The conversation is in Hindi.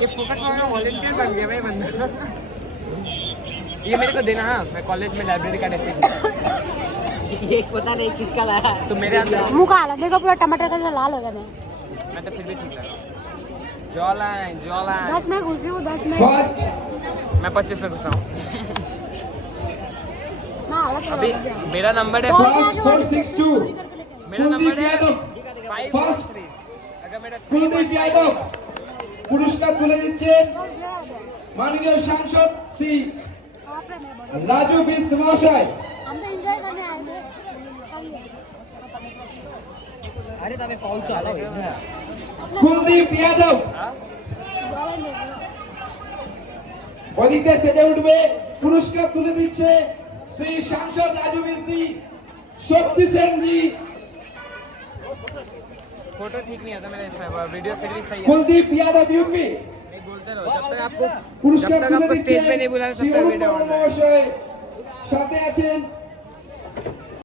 ये फोकट का वॉलंटियर बन गया भाई बंदा। ये मेरे को देना। हाँ मैं कॉलेज में लाइब्रेरी का डेस्क ये पता नहीं किसका लाया तो मेरे अंदर मुंह काला देखो पूरा टमाटर का लाल हो गया मैं तो फिर भी ठीक लगा। जॉलाइन 10 में घुसी हूँ 10 में फर्स्ट मैं 25 में घुसा हूँ मैं अलग अभी। मेरा नंबर है फर्स्ट 462 मेरा कुलदीप नंबर है यादव 543। अगर मेरा কুলদীপ যাদব পুরস্কার তুলে দিচ্ছেন মাননীয় সাংসদ শ্রী রাজু বিস্ত মহাশয়। हम तो एंजॉय करने आए थे अरे तबे पहुंचा लो কুলদীপ যাদব ওদিকে স্টেজে উঠবে পুরস্কার তুলে দিচ্ছে শ্রী সাংসদ রাজু বিস্তি শক্তি সেন জি। फोटो ठीक नहीं आता मेरा इसमें वीडियो से भी सही है। কুলদীপ যাদব ইউপি बोलते रहो जब तक आपको পুরস্কার তুলে स्टेज पे দিচ্ছেন नहीं बुलाया শ্রী तब तक অরুণ वीडियो বর্মা ऑन है। মহাশয় সাথে আছেন